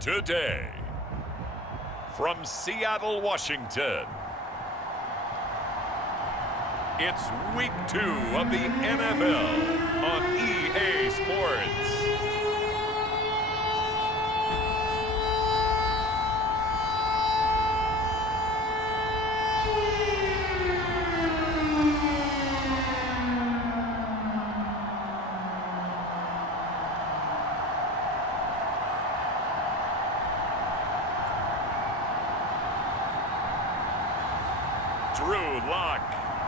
Today, from Seattle, Washington, it's Week 2 of the NFL on EA Sports. Drew Lock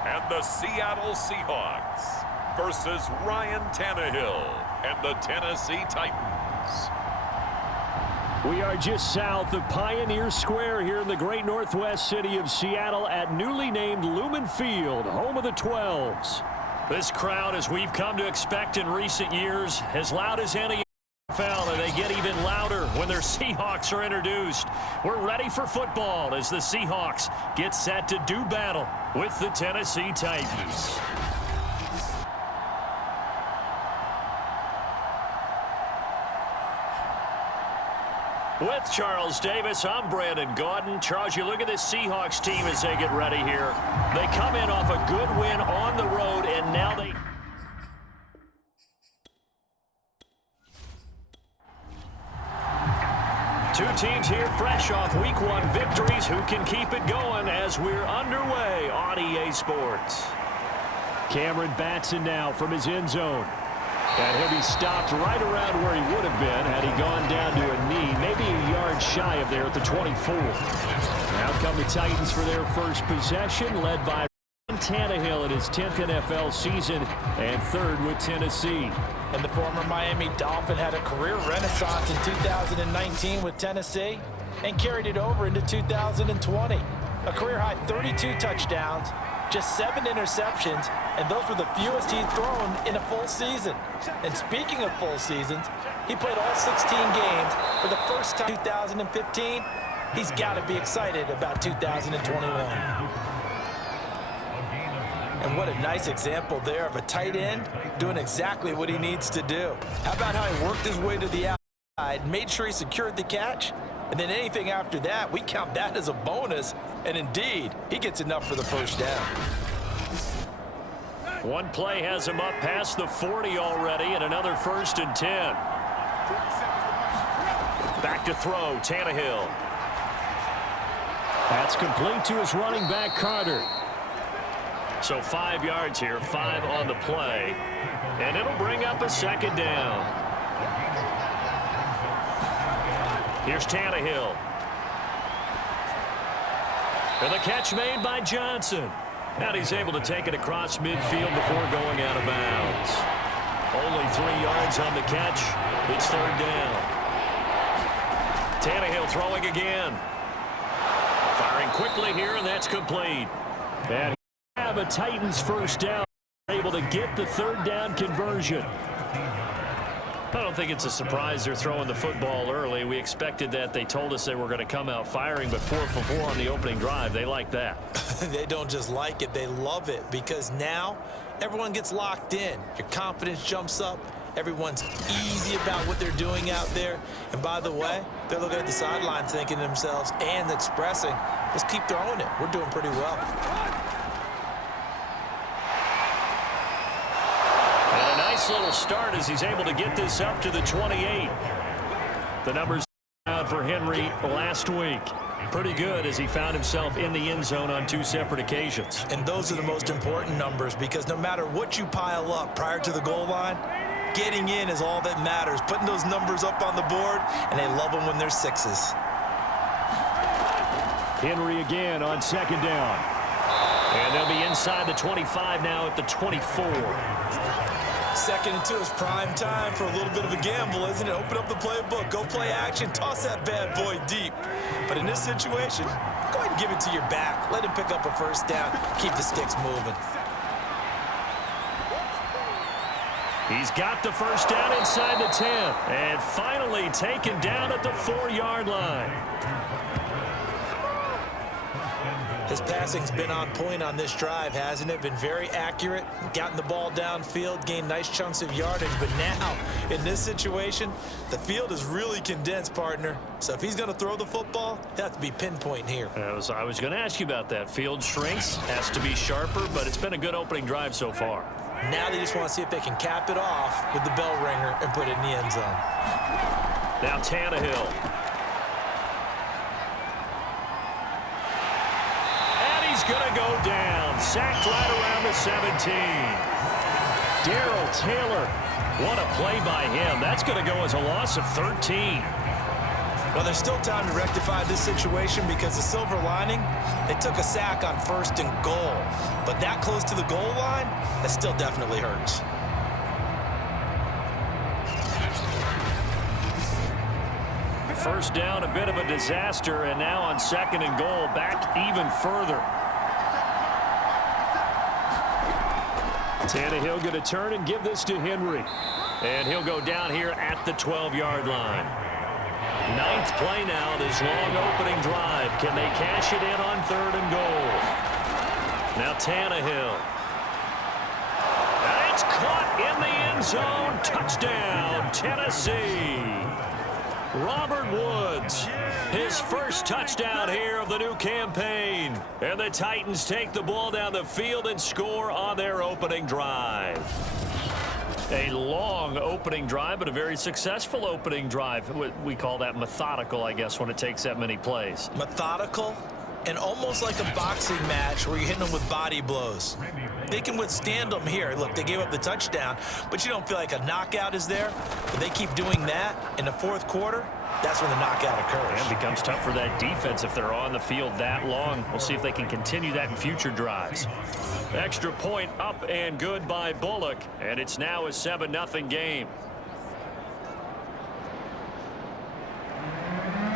and the Seattle Seahawks versus Ryan Tannehill and the Tennessee Titans. We are just south of Pioneer Square here in the great northwest city of Seattle at newly named Lumen Field, home of the 12s. This crowd, as we've come to expect in recent years, as loud as any NFL, and they get even louder when their Seahawks are introduced. We're ready for football as the Seahawks get set to do battle with the Tennessee Titans. With Charles Davis, I'm Brandon Gaudin. Charles, you look at this Seahawks team as they get ready here. They come in off a good win on the road, and now they... Two teams here fresh off Week 1 victories. Who can keep it going as we're underway on EA Sports? Cameron Batson now from his end zone. And he'll be stopped right around where he would have been had he gone down to a knee, maybe a yard shy of there at the 24. Now come the Titans for their first possession, led by Ryan Tannehill in his 10th NFL season and third with Tennessee. And the former Miami Dolphin had a career renaissance in 2019 with Tennessee and carried it over into 2020. A career-high 32 touchdowns, just 7 interceptions, and those were the fewest he's thrown in a full season. And speaking of full seasons, he played all 16 games for the first time in 2015. He's got to be excited about 2021. And what a nice example there of a tight end doing exactly what he needs to do. How about how he worked his way to the outside, made sure he secured the catch, and then anything after that, we count that as a bonus. And indeed, he gets enough for the first down. One play has him up past the 40 already, and another 1st and 10. Back to throw, Tannehill. That's complete to his running back, Carter. So 5 yards here, 5 on the play. And it'll bring up a 2nd down. Here's Tannehill. And the catch made by Johnson. And he's able to take it across midfield before going out of bounds. Only 3 yards on the catch. It's 3rd down. Tannehill throwing again. Firing quickly here, and that's complete. And have a Titans first down, able to get the 3rd down conversion. I don't think it's a surprise they're throwing the football early. We expected that. They told us they were going to come out firing, but 4 for 4 on the opening drive. They like that. They don't just like it, they love it, because now everyone gets locked in. Your confidence jumps up. Everyone's easy about what they're doing out there. And by the way, they're looking at the sideline thinking to themselves and expressing, let's keep throwing it. We're doing pretty well. Little start as he's able to get this up to the 28. The numbers out for Henry last week. Pretty good as he found himself in the end zone on 2 separate occasions. And those are the most important numbers, because no matter what you pile up prior to the goal line, getting in is all that matters. Putting those numbers up on the board, and they love them when they're 6s. Henry again on 2nd down. And they'll be inside the 25 now at the 24. 2nd and 2 is prime time for a little bit of a gamble, isn't it? Open up the playbook, go play action, toss that bad boy deep. But in this situation, go ahead and give it to your back. Let him pick up a 1st down. Keep the sticks moving. He's got the 1st down inside the 10. And finally taken down at the 4-yard line. His passing's been on point on this drive, hasn't it? Been very accurate, gotten the ball downfield, gained nice chunks of yardage. But now, in this situation, the field is really condensed, partner. So if he's going to throw the football, it has to be pinpoint here. I was going to ask you about that. Field shrinks, has to be sharper, but it's been a good opening drive so far. Now they just want to see if they can cap it off with the bell ringer and put it in the end zone. Now Tannehill. He's going to go down. Sacked right around the 17. Darrell Taylor. What a play by him. That's going to go as a loss of 13. Well, there's still time to rectify this situation because the silver lining, they took a sack on 1st and goal. But that close to the goal line, that still definitely hurts. First down, a bit of a disaster, and now on 2nd and goal, back even further. Tannehill going to turn and give this to Henry. And he'll go down here at the 12-yard line. 9th play now, this long opening drive. Can they cash it in on 3rd and goal? Now Tannehill. And it's caught in the end zone. Touchdown, Tennessee. Robert Woods, his first touchdown here of the new campaign. And the Titans take the ball down the field and score on their opening drive. A long opening drive, but a very successful opening drive. We call that methodical, I guess, when it takes that many plays. Methodical and almost like a boxing match where you're hitting them with body blows. They can withstand them here. Look, they gave up the touchdown, but you don't feel like a knockout is there. But they keep doing that in the 4th quarter. That's when the knockout occurs. And it becomes tough for that defense if they're on the field that long. We'll see if they can continue that in future drives. Extra point up and good by Bullock, and it's now a 7-0 game.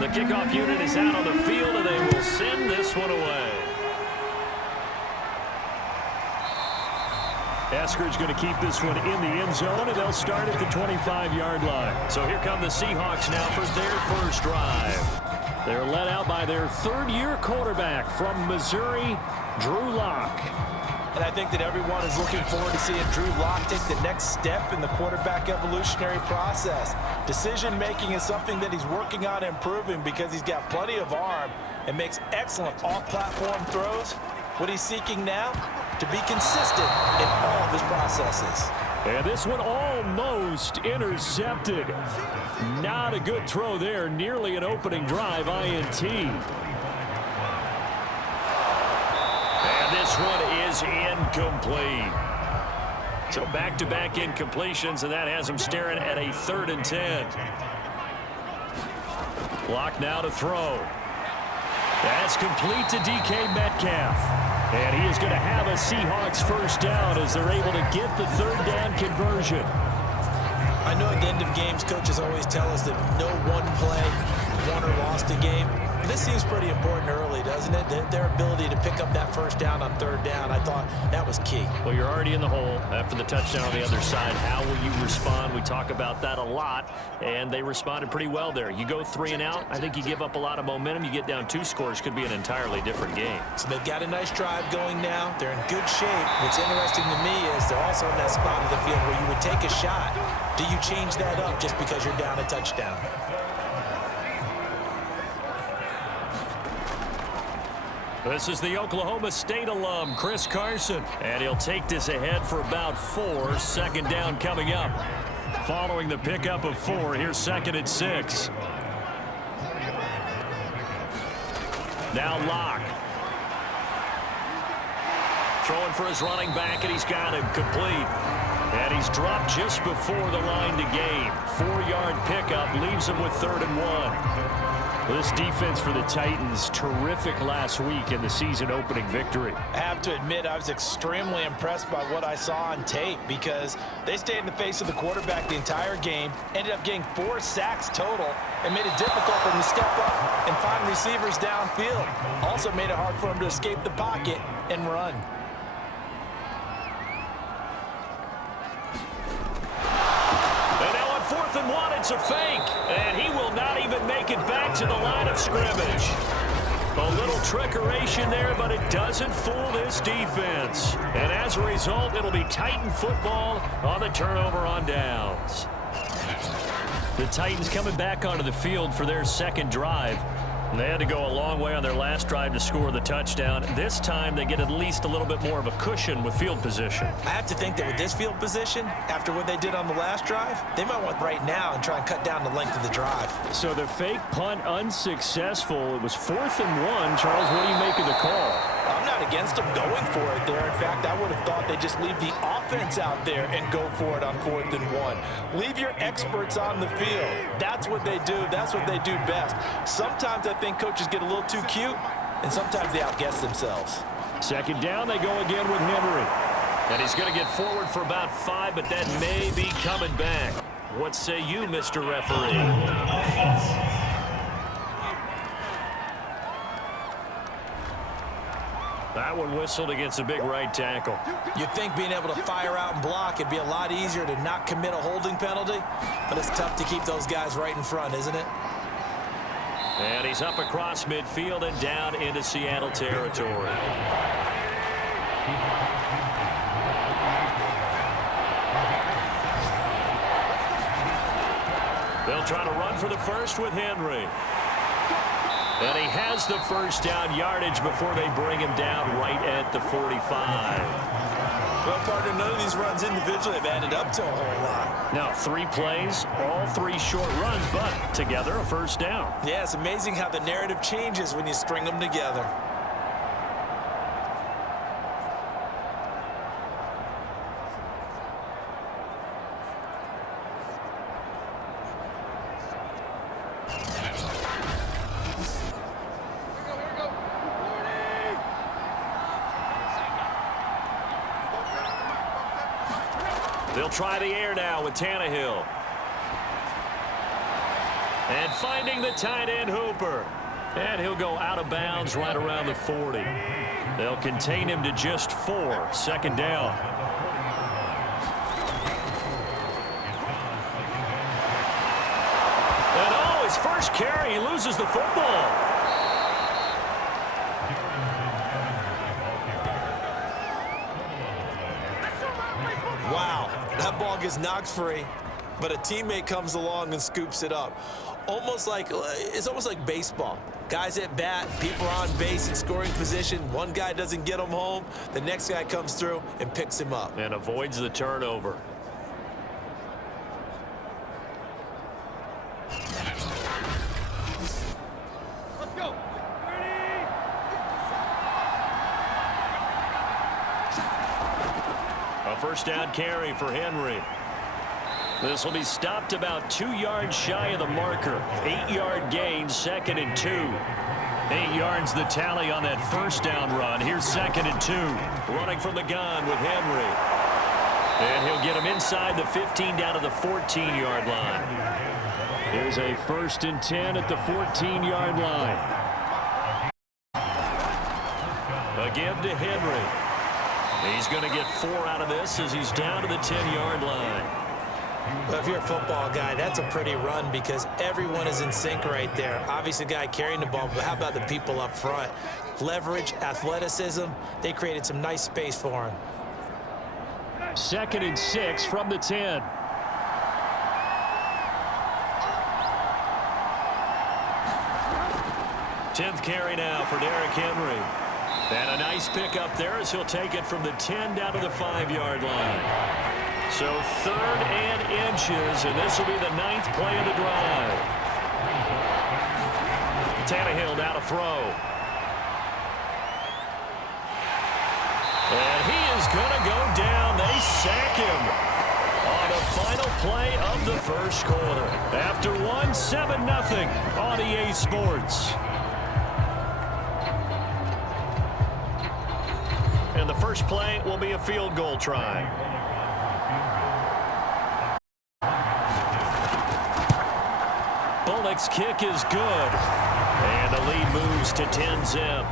The kickoff unit is out on the field, and they will send this one away. Eskridge going to keep this one in the end zone, and they'll start at the 25-yard line. So here come the Seahawks now for their first drive. They're led out by their 3rd-year quarterback from Missouri, Drew Lock. And I think that everyone is looking forward to seeing Drew Lock take the next step in the quarterback evolutionary process. Decision-making is something that he's working on improving because he's got plenty of arm and makes excellent off-platform throws. What he's seeking now? To be consistent in all of his processes. And this one almost intercepted. Not a good throw there. Nearly an opening drive INT. And this one is incomplete. So back-to-back incompletions, and that has him staring at a 3rd and 10. Lock now to throw. That's complete to DK Metcalf. And he is going to have a Seahawks first down as they're able to get the 3rd down conversion. I know at the end of games, coaches always tell us that no one play won or lost a game. This seems pretty important early, doesn't it? Their ability to pick up that first down on 3rd down, I thought that was key. Well, you're already in the hole after the touchdown on the other side. How will you respond? We talk about that a lot, and they responded pretty well there. You go 3 and out, I think you give up a lot of momentum. You get down 2 scores, could be an entirely different game. So they've got a nice drive going now. They're in good shape. What's interesting to me is they're also in that spot of the field where you would take a shot. Do you change that up just because you're down a touchdown? This is the Oklahoma State alum, Chris Carson. And he'll take this ahead for about 4. 2nd down coming up. Following the pickup of 4, here's 2nd and 6. Now Lock. Throwing for his running back, and he's got him complete. And he's dropped just before the line to gain. 4-yard pickup leaves him with 3rd and 1. This defense for the Titans, terrific last week in the season opening victory. I have to admit, I was extremely impressed by what I saw on tape because they stayed in the face of the quarterback the entire game, ended up getting 4 sacks total, and made it difficult for him to step up and find receivers downfield. Also made it hard for him to escape the pocket and run. And now on 4th and 1, it's a fake. And he will not even make it back to the line of scrimmage. A little trickeration there, but it doesn't fool this defense. And as a result, it'll be Titan football on the turnover on downs. The Titans coming back onto the field for their second drive. They had to go a long way on their last drive to score the touchdown. This time, they get at least a little bit more of a cushion with field position. I have to think that with this field position, after what they did on the last drive, they might want right now and try and cut down the length of the drive. So the fake punt unsuccessful. It was 4th and 1. Charles, what do you make of the call? I'm not against them going for it there. In fact, I would have thought they just leave the offense out there and go for it on 4th and 1. Leave your experts on the field. That's what they do. That's what they do best. Sometimes I think coaches get a little too cute, and sometimes they outguess themselves. Second down, they go again with Henry. And he's going to get forward for about 5, but that may be coming back. What say you, Mr. Referee? That one whistled against a big right tackle. You'd think being able to fire out and block, it'd be a lot easier to not commit a holding penalty, but it's tough to keep those guys right in front, isn't it? And he's up across midfield and down into Seattle territory. They'll try to run for the first with Henry. And he has the first down yardage before they bring him down right at the 45. Well, partner, none of these runs individually have added up to a whole lot. Now, 3 plays, all 3 short runs, but together a first down. Yeah, it's amazing how the narrative changes when you string them together. They'll try the air now with Tannehill. And finding the tight end Hooper. And he'll go out of bounds right around the 40. They'll contain him to just 4. Second down. And oh, his first carry, he loses the football. Wow, that ball gets knocked free, but a teammate comes along and scoops it up. It's almost like baseball. Guys at bat, people are on base in scoring position. One guy doesn't get him home. The next guy comes through and picks him up. And avoids the turnover. Let's go. Ready? A first down carry for Henry. This will be stopped about 2 yards shy of the marker. 8-yard gain, 2nd and 2. 8 yards the tally on that first down run. Here's 2nd and 2. Running from the gun with Henry. And he'll get him inside the 15 down to the 14-yard line. Here's a 1st and 10 at the 14-yard line. A give to Henry. He's going to get 4 out of this as he's down to the 10-yard line. Well, if you're a football guy, that's a pretty run because everyone is in sync right there. Obviously, the guy carrying the ball, but how about the people up front? Leverage, athleticism, they created some nice space for him. 2nd and 6 from the 10. Tenth carry now for Derrick Henry. And a nice pickup there as he'll take it from the 10 down to the 5-yard line. So 3rd and inches, and this will be the 9th play of the drive. Tannehill now to throw. And he is going to go down. They sack him on the final play of the first quarter. After 7-0 on EA Sports. And the first play will be a field goal try. Bullock's kick is good. And the lead moves to 10-zip.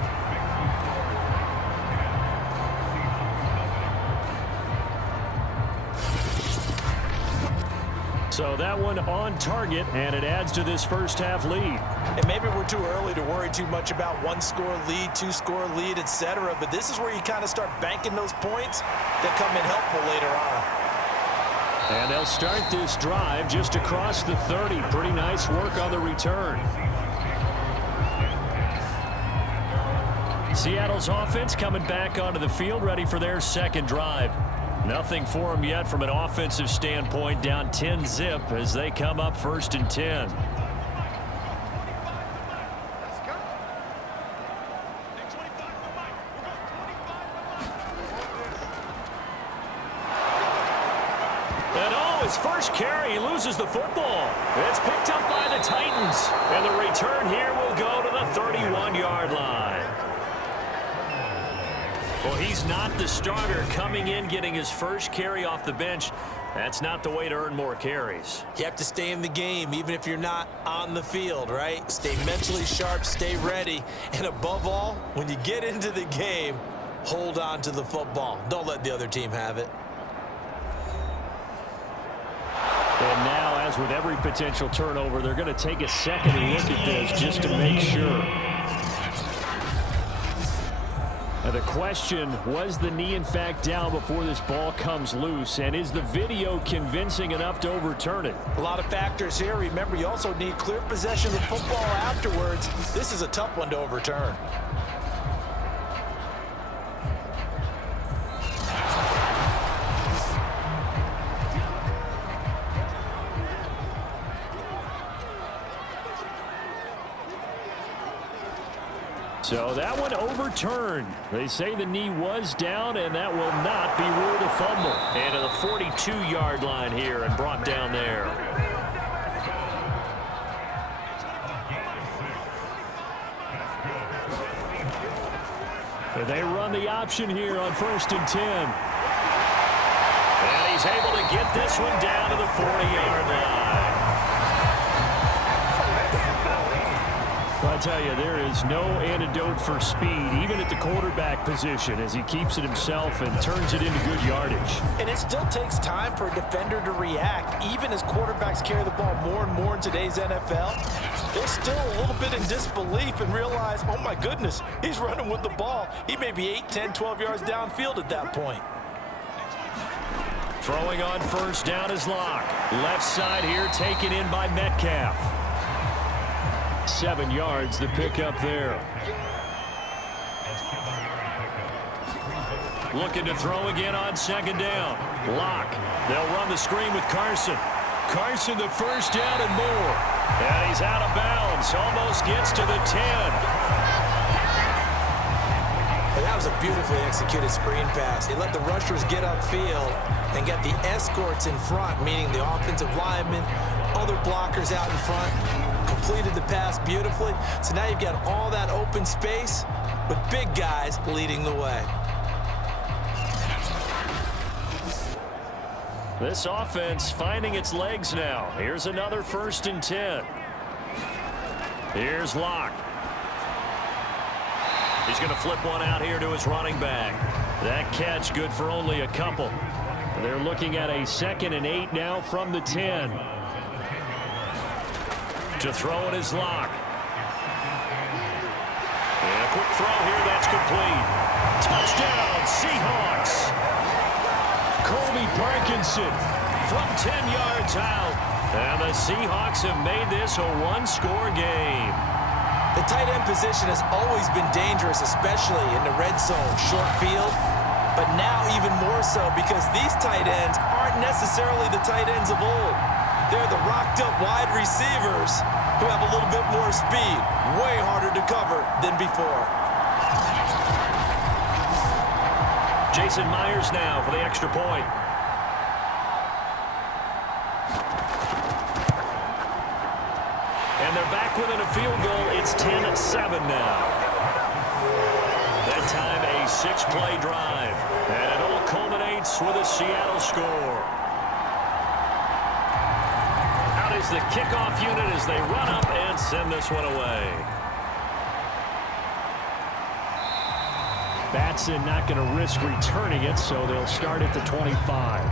So that one on target, and it adds to this first half lead. And maybe we're too early to worry too much about one-score lead, two-score lead, etc. But this is where you kind of start banking those points that come in helpful later on. And they'll start this drive just across the 30. Pretty nice work on the return. Seattle's offense coming back onto the field, ready for their second drive. Nothing for them yet from an offensive standpoint, down 10-zip as they come up 1st and 10. And his first carry, he loses the football. It's picked up by the Titans. And the return here will go to the 31-yard line. Well, he's not the starter coming in, getting his first carry off the bench. That's not the way to earn more carries. You have to stay in the game, even if you're not on the field, right? Stay mentally sharp, stay ready. And above all, when you get into the game, hold on to the football. Don't let the other team have it. And now, as with every potential turnover, they're going to take a second look at this just to make sure. Now the question, was the knee in fact down before this ball comes loose? And is the video convincing enough to overturn it? A lot of factors here. Remember, you also need clear possession of the football afterwards. This is a tough one to overturn. So that one overturned. They say the knee was down, and that will not be ruled a fumble. And to the 42-yard line here and brought down there. They run the option here on 1st and 10. And he's able to get this one down to the 40-yard line. I tell you, there is no antidote for speed, even at the quarterback position, as he keeps it himself and turns it into good yardage. And it still takes time for a defender to react. Even as quarterbacks carry the ball more and more in today's NFL, they're still a little bit in disbelief and realize, oh my goodness, he's running with the ball. He may be 8, 10, 12 yards downfield at that point. Throwing on 1st down is Locke. Left side here taken in by Metcalf. 7 yards, the pickup there. Looking to throw again on 2nd down. Locke. They'll run the screen with Carson. Carson, the 1st down and more. And he's out of bounds. Almost gets to the 10. And that was a beautifully executed screen pass. He let the rushers get upfield and get the escorts in front, meaning the offensive linemen, other blockers out in front. Completed the pass beautifully. So now you've got all that open space with big guys leading the way. This offense finding its legs now. Here's another 1st and 10. Here's Locke. He's going to flip one out here to his running back. That catch good for only a couple. They're looking at a 2nd and 8 now from the 10. To throw it is Locke. And a quick throw here, that's complete. Touchdown, Seahawks. Colby Parkinson from 10 yards out. And the Seahawks have made this a one-score game. The tight end position has always been dangerous, especially in the red zone, short field. But now even more so because these tight ends aren't necessarily the tight ends of old. They're the rocked-up wide receivers who have a little bit more speed, way harder to cover than before. Jason Myers now for the extra point. And they're back within a field goal. It's 10-7 now. That time a 6-play drive. And it all culminates with a Seattle score. Is the kickoff unit as they run up and send this one away. Batson not going to risk returning it, so they'll start at the 25.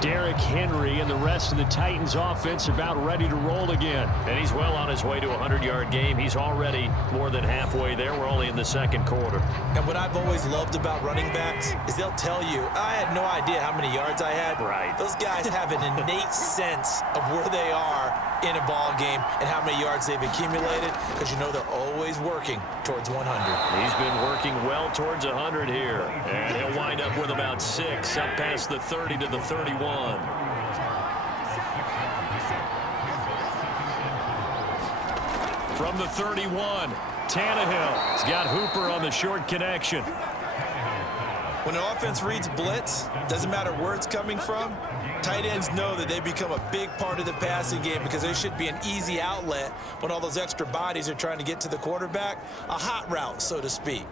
Derrick Henry and the rest of the Titans offense about ready to roll again. And he's well on his way to a 100-yard game. He's already more than halfway there. We're only in the second quarter. And what I've always loved about running backs is they'll tell you, I had no idea how many yards I had. Right. Those guys have an innate sense of where they are in a ball game and how many yards they've accumulated, because you know they're always working towards 100. He's been working well towards 100 here. And he'll wind up with about 6, up past the 30 to the 31. From the 31, Tannehill's got Hooper on the short connection. When an offense reads blitz, doesn't matter where it's coming from, tight ends know that they become a big part of the passing game because there should be an easy outlet when all those extra bodies are trying to get to the quarterback. A hot route, so to speak.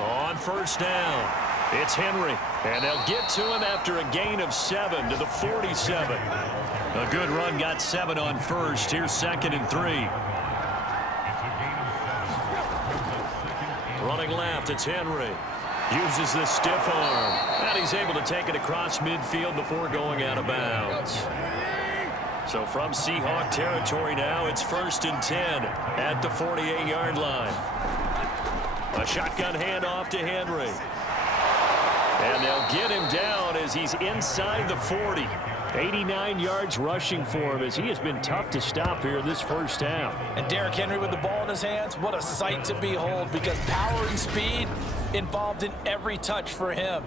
On first down, it's Henry, and they'll get to him after a gain of 7 to the 47. A good run, got 7 on first. Here's 2nd and 3. Running left, it's Henry. Uses the stiff arm, and he's able to take it across midfield before going out of bounds. So from Seahawk territory now, it's 1st and 10 at the 48-yard line. A shotgun handoff to Henry. And they'll get him down as he's inside the 40. 89 yards rushing for him as he has been tough to stop here in this first half. And Derrick Henry with the ball in his hands, what a sight to behold, because power and speed involved in every touch for him.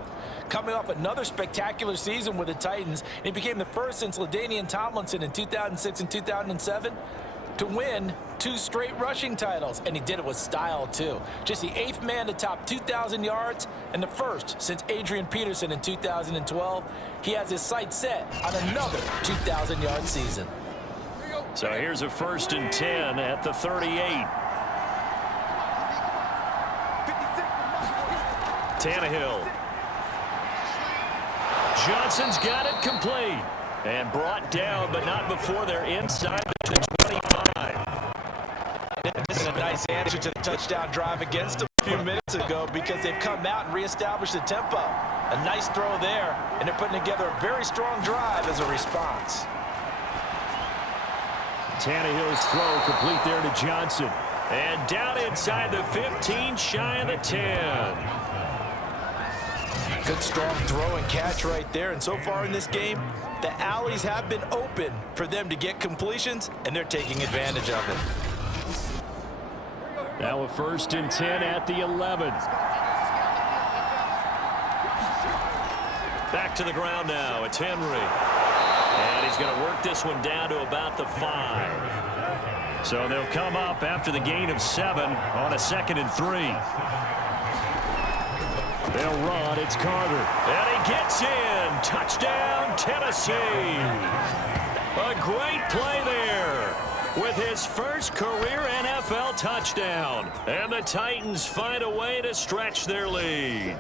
Coming off another spectacular season with the Titans, he became the first since LaDainian Tomlinson in 2006 and 2007 to win 2 straight rushing titles, and he did it with style too. Just the 8th man to top 2,000 yards and the first since Adrian Peterson in 2012. He has his sights set on another 2,000-yard season. So here's a 1st and 10 at the 38. Tannehill. Johnson's got it complete and brought down, but not before they're inside the 25. This is a nice answer to the touchdown drive against them a few minutes ago, because they've come out and reestablished the tempo. A nice throw there, and they're putting together a very strong drive as a response. Tannehill's throw complete there to Johnson. And down inside the 15, shy of the 10. Good strong throw and catch right there. And so far in this game, the alleys have been open for them to get completions, and they're taking advantage of it. Now a 1st and 10 at the 11. Back to the ground now. It's Henry. And he's going to work this one down to about the 5. So they'll come up after the gain of 7 on a 2nd and 3. They'll run. It's Carter. And he gets in. Touchdown, Tennessee. A great play there with his first career NFL touchdown. And the Titans find a way to stretch their lead.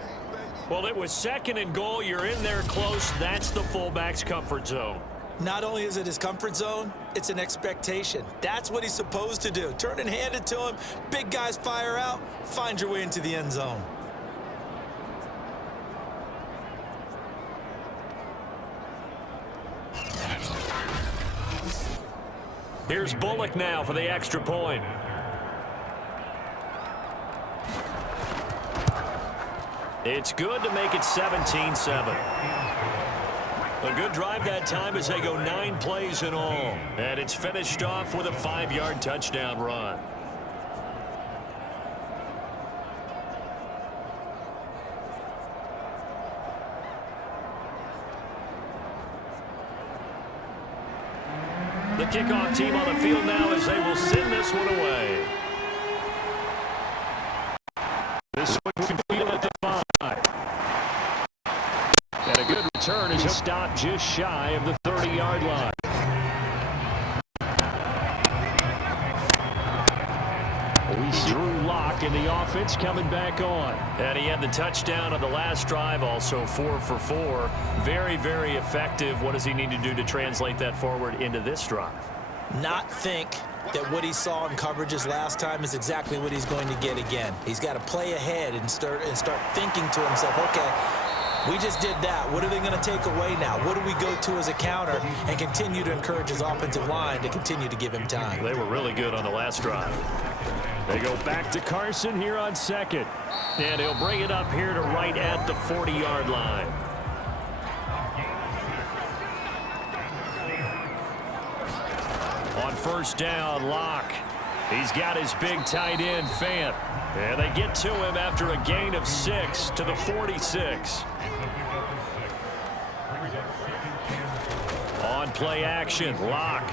Well, it was 2nd and goal. You're in there close. That's the fullback's comfort zone. Not only is it his comfort zone, it's an expectation. That's what he's supposed to do. Turn and hand it to him. Big guys fire out. Find your way into the end zone. Here's Bullock now for the extra point. It's good to make it 17-7. A good drive that time as they go 9 plays in all. And it's finished off with a 5-yard touchdown run. The kickoff team on the field now as they will send this one away. This one can field at the 5. And a good return as he'll stop just shy of the 30-yard line. We see Drew Lock in the offense coming back on. And he had the touchdown on the last drive, also 4 for 4. Very, very effective. What does he need to do to translate that forward into this drive? not think that what he saw in coverages last time is exactly what he's going to get again. He's got to play ahead and start thinking to himself, okay, we just did that. What are they going to take away now? What do we go to as a counter, and continue to encourage his offensive line to continue to give him time? They were really good on the last drive. They go back to Carson here on second. And he'll bring it up here to right at the 40-yard line. On first down, Locke. He's got his big tight end, Fant. And they get to him after a gain of 6 to the 46. On play action, Locke.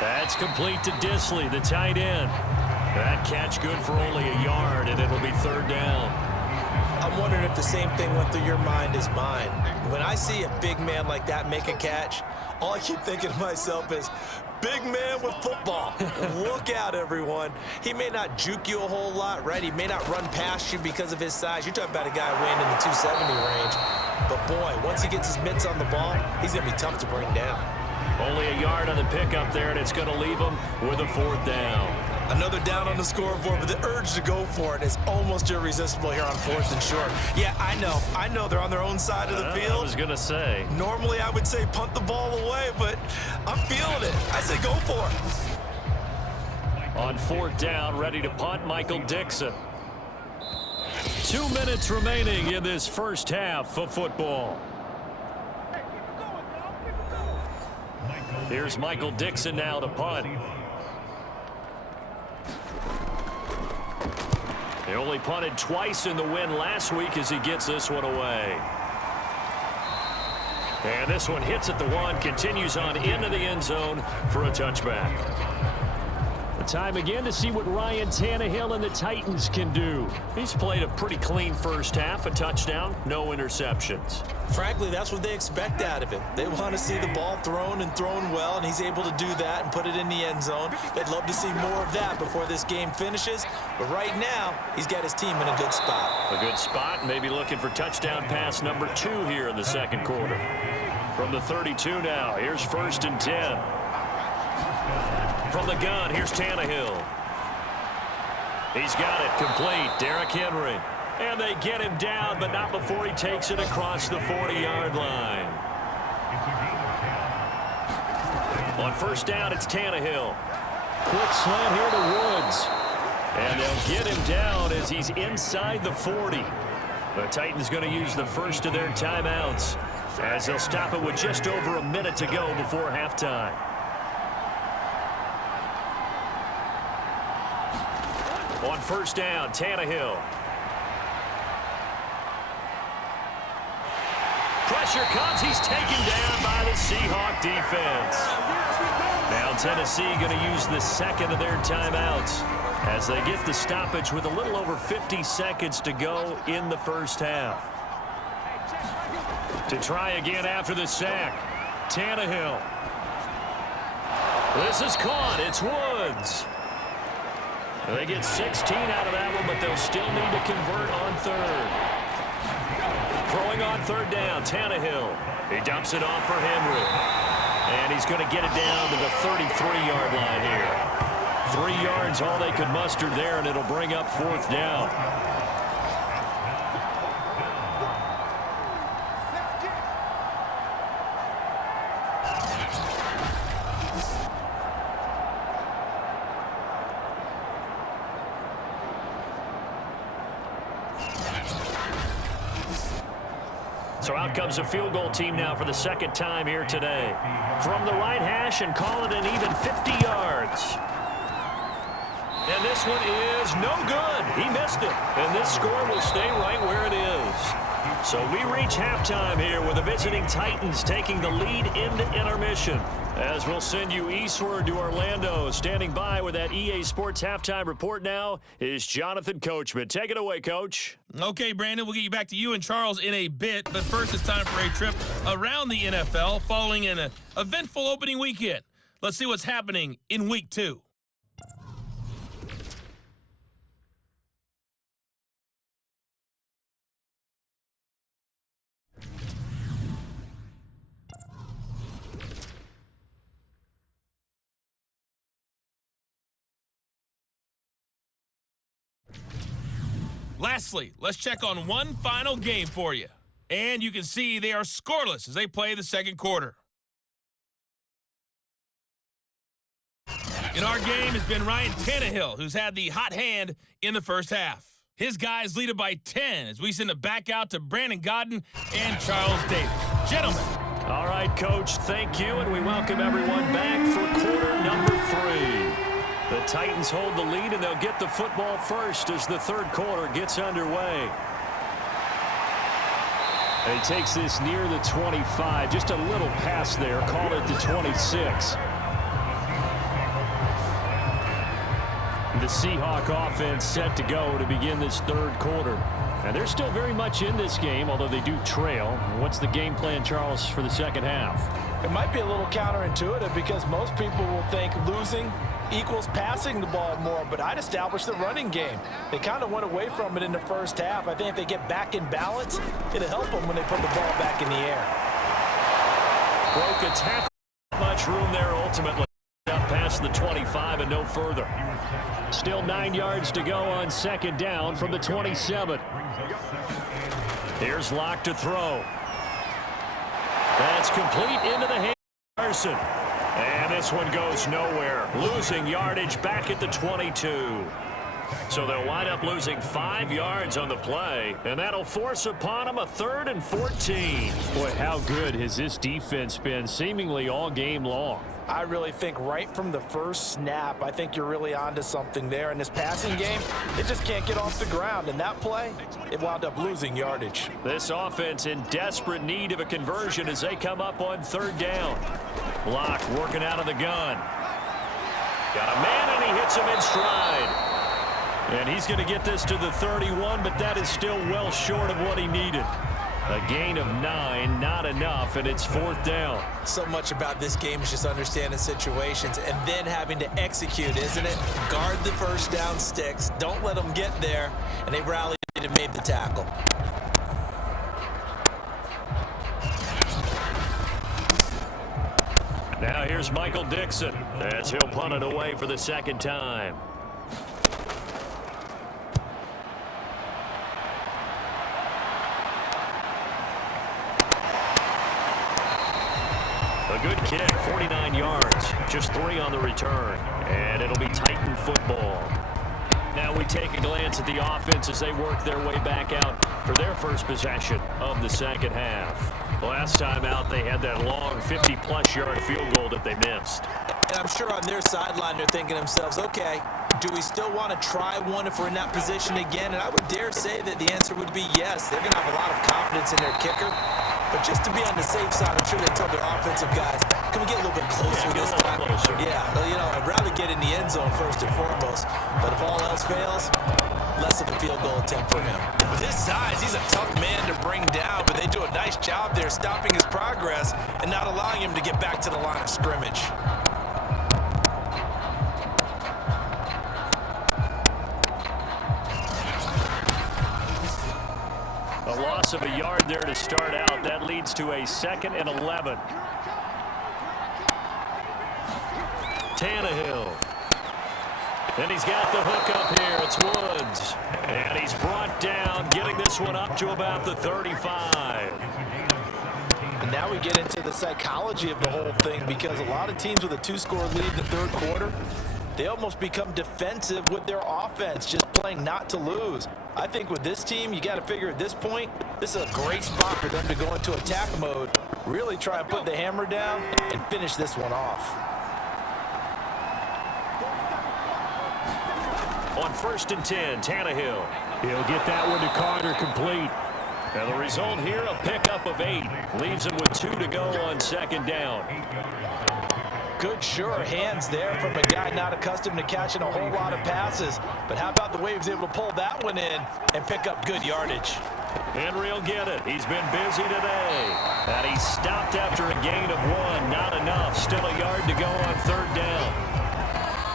That's complete to Disley, the tight end. That catch good for only a yard, and it'll be third down. I'm wondering if the same thing went through your mind as mine. When I see a big man like that make a catch, all I keep thinking to myself is, big man with football. Look out, everyone. He may not juke you a whole lot, right? He may not run past you because of his size. You're talking about a guy weighing in the 270 range. But, boy, once he gets his mitts on the ball, he's going to be tough to bring down. Only a yard on the pickup there, and it's going to leave him with a fourth down. Another down on the scoreboard, but the urge to go for it is almost irresistible here on fourth and short. Yeah, I know they're on their own side of the field. I was going to say. Normally I would say punt the ball away, but I'm feeling it. I say go for it. On fourth down, ready to punt, Michael Dickson. 2 minutes remaining in this first half of football. Here's Michael Dickson now to punt. He only punted twice in the win last week as he gets this one away. And this one hits at the 1, continues on into the end zone for a touchback. The time again to see what Ryan Tannehill and the Titans can do. He's played a pretty clean first half, a touchdown, no interceptions. Frankly, that's what they expect out of him. They want to see the ball thrown and thrown well, and he's able to do that and put it in the end zone. They'd love to see more of that before this game finishes, but right now, he's got his team in a good spot. A good spot, maybe looking for touchdown pass number 2 here in the second quarter. From the 32 now, here's first and 10. From the gun, here's Tannehill. He's got it complete. Derrick Henry. And they get him down, but not before he takes it across the 40-yard line. On first down, it's Tannehill. Quick slant here to Woods. And they'll get him down as he's inside the 40. The Titans going to use the first of their timeouts as they'll stop it with just over a minute to go before halftime. On first down, Tannehill. Pressure comes. He's taken down by the Seahawk defense. Now Tennessee going to use the second of their timeouts as they get the stoppage with a little over 50 seconds to go in the first half. To try again after the sack, Tannehill. This is caught. It's Woods. They get 16 out of that one, but they'll still need to convert on third. Throwing on third down, Tannehill. He dumps it off for Henry. And he's going to get it down to the 33-yard line here. 3 yards, all they could muster there, and it'll bring up fourth down. So out comes a field goal team now for the second time here today. From the right hash and call it an even 50 yards. And this one is no good. He missed it. And this score will stay right where it is. So we reach halftime here with the visiting Titans taking the lead into intermission. As we'll send you eastward to Orlando. Standing by with that EA Sports halftime report now is Jonathan Coachman. Take it away, Coach. Okay, Brandon, we'll get you back to you and Charles in a bit. But first, it's time for a trip around the NFL following an eventful opening weekend. Let's see what's happening in Week 2. Lastly, let's check on one final game for you. And you can see they are scoreless as they play the second quarter. In our game has been Ryan Tannehill, who's had the hot hand in the first half. His guys lead it by 10 as we send it back out to Brandon Godden and Charles Davis. Gentlemen. All right, Coach, thank you, and we welcome everyone back for quarter number 3. The Titans hold the lead, and they'll get the football first as the third quarter gets underway. And he takes this near the 25, just a little pass there, call it the 26. The Seahawk offense set to go to begin this third quarter. And they're still very much in this game, although they do trail. What's the game plan, Charles, for the second half? It might be a little counterintuitive because most people will think losing equals passing the ball more, but I'd establish the running game. They kind of went away from it in the first half. I think if they get back in balance, it'll help them when they put the ball back in the air. Broke a tackle. Not much room there ultimately. Up past the 25 and no further. Still 9 yards to go on second down from the 27. Here's Locke to throw. That's complete into the hand of Carson. And this one goes nowhere. Losing yardage back at the 22. So they'll wind up losing 5 yards on the play, and that'll force upon them a 3rd and 14. Boy, how good has this defense been seemingly all game long? I really think right from the first snap, I think you're really onto something there. In this passing game, they just can't get off the ground. And that play, it wound up losing yardage. This offense in desperate need of a conversion as they come up on third down. Locke working out of the gun. Got a man, and he hits him in stride. And he's going to get this to the 31, but that is still well short of what he needed. A gain of 9, not enough, and it's fourth down. So much about this game is just understanding situations and then having to execute, isn't it? Guard the first down sticks. Don't let them get there. And they rallied and made the tackle. Now here's Michael Dixon as he'll punt it away for the second time. A good kick, 49 yards, just 3 on the return, and it'll be Titan football. Now we take a glance at the offense as they work their way back out for their first possession of the second half. Last time out, they had that long 50-plus yard field goal that they missed. And I'm sure on their sideline they're thinking to themselves, okay, do we still want to try one if we're in that position again? And I would dare say that the answer would be yes. They're going to have a lot of confidence in their kicker. But just to be on the safe side, I'm sure they told their offensive guys, can we get a little bit closer this time? Yeah, you know, I'd rather get in the end zone first and foremost. But if all else fails, less of a field goal attempt for him. With his size, he's a tough man to bring down, but they do a nice job there stopping his progress and not allowing him to get back to the line of scrimmage. A loss of a yard there to start out. That leads to a 2nd and 11. Tannehill. And he's got the hook up here. It's Woods. And he's brought down, getting this one up to about the 35. And now we get into the psychology of the whole thing, because a lot of teams with a 2-score lead in the third quarter, they almost become defensive with their offense, just playing not to lose. I think with this team, you got to figure at this point, this is a great spot for them to go into attack mode, really try and put the hammer down and finish this one off. On 1st and 10, Tannehill. He'll get that one to Carter complete. And the result here, a pickup of 8. Leaves him with 2 to go on second down. Good, sure hands there from a guy not accustomed to catching a whole lot of passes. But how about the way he was able to pull that one in and pick up good yardage? Henry will get it. He's been busy today. And he stopped after a gain of 1. Not enough. Still a yard to go on third down.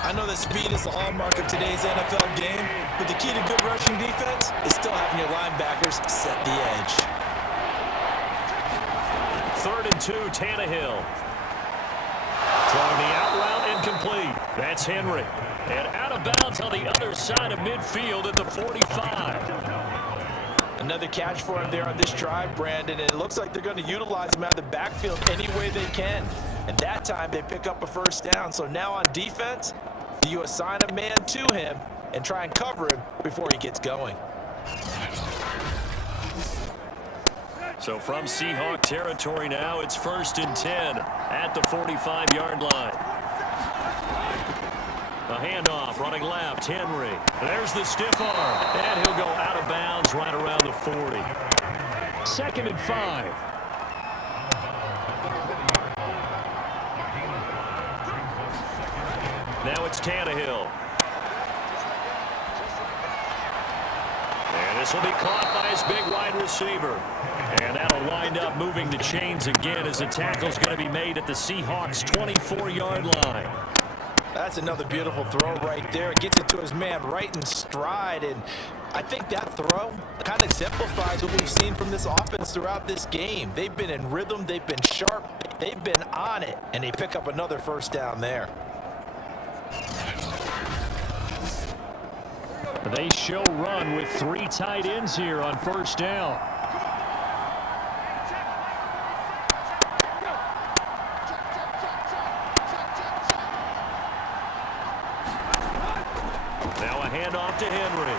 I know that speed is the hallmark of today's NFL game, but the key to good rushing defense is still having your linebackers set the edge. 3rd and 2, Tannehill. Throwing the out route incomplete. That's Henry. And out of bounds on the other side of midfield at the 45. Another catch for him there on this drive, Brandon, and it looks like they're going to utilize him out of the backfield any way they can. And that time they pick up a first down. So now on defense, do you assign a man to him and try and cover him before he gets going? So from Seahawk territory now, it's 1st and 10 at the 45-yard line. A handoff, running left, Henry. There's the stiff arm, and he'll go out of bounds right around the 40. 2nd and 5. Now it's Tannehill. And this will be caught by his big wide receiver. And that'll wind up moving the chains again as the tackle's going to be made at the Seahawks' 24-yard line. That's another beautiful throw right there. Gets it to his man right in stride. And I think that throw kind of exemplifies what we've seen from this offense throughout this game. They've been in rhythm. They've been sharp. They've been on it. And they pick up another first down there. They show run with 3 tight ends here on first down. Now a handoff to Henry.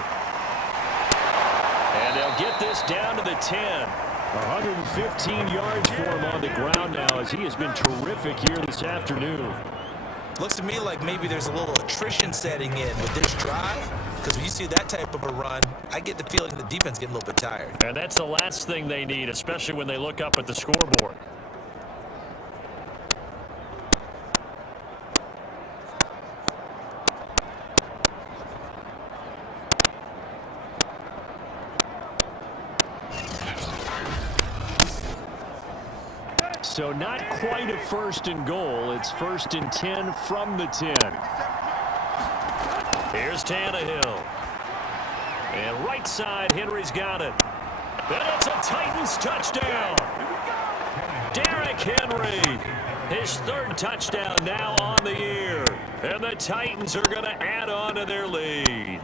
And they'll get this down to the 10. 115 yards for him on the ground now as he has been terrific here this afternoon. Looks to me like maybe there's a little attrition setting in with this drive, because when you see that type of a run, I get the feeling the defense getting a little bit tired. And that's the last thing they need, especially when they look up at the scoreboard. So not quite a 1st and goal. It's 1st and 10 from the 10. Here's Tannehill. And right side, Henry's got it. And it's a Titans touchdown. Derrick Henry, his 3rd touchdown now on the year. And the Titans are going to add on to their lead.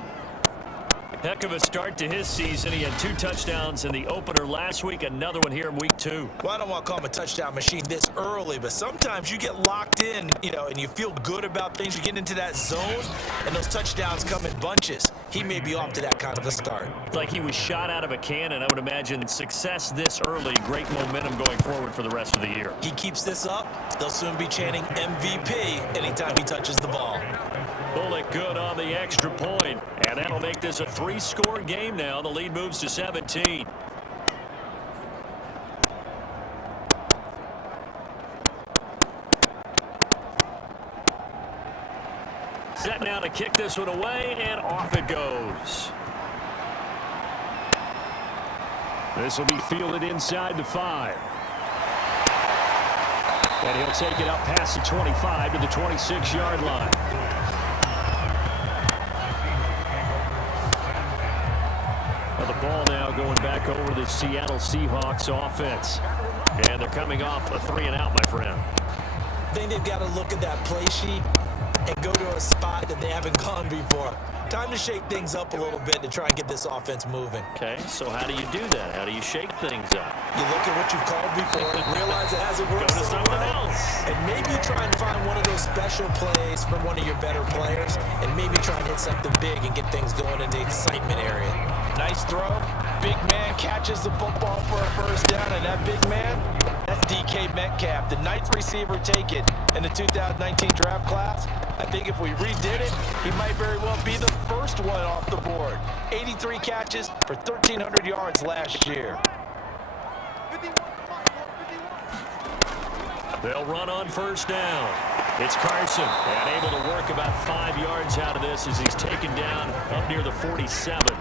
Heck of a start to his season. He had 2 touchdowns in the opener last week, another one here in week 2. Well, I don't want to call him a touchdown machine this early, but sometimes you get locked in, and you feel good about things. You get into that zone, and those touchdowns come in bunches. He may be off to that kind of a start. Like he was shot out of a cannon. I would imagine success this early, great momentum going forward for the rest of the year. He keeps this up, they'll soon be chanting MVP anytime he touches the ball. Bullock good on the extra point, and that'll make this a 3-score game now. The lead moves to 17. Set now to kick this one away, and off it goes. This will be fielded inside the 5. And he'll take it up past the 25 to the 26-yard line. Well, the ball now going back over the Seattle Seahawks offense. And they're coming off a 3-and-out, my friend. I think they've got to look at that play sheet and go to a spot that they haven't gone before. Time to shake things up a little bit to try and get this offense moving. Okay, so how do you do that? How do you shake things up? You look at what you've called before and realize it hasn't worked. Go to something else. And maybe try and find one of those special plays from one of your better players, and maybe try and hit something big and get things going in the excitement area. Nice throw. Big man catches the football for a first down, and that big man, that's DK Metcalf, the 9th receiver taken in the 2019 draft class. I think if we redid it, he might very well be the first one off the board. 83 catches for 1,300 yards last year. They'll run on first down. It's Carson, and able to work about 5 yards out of this as he's taken down up near the 47.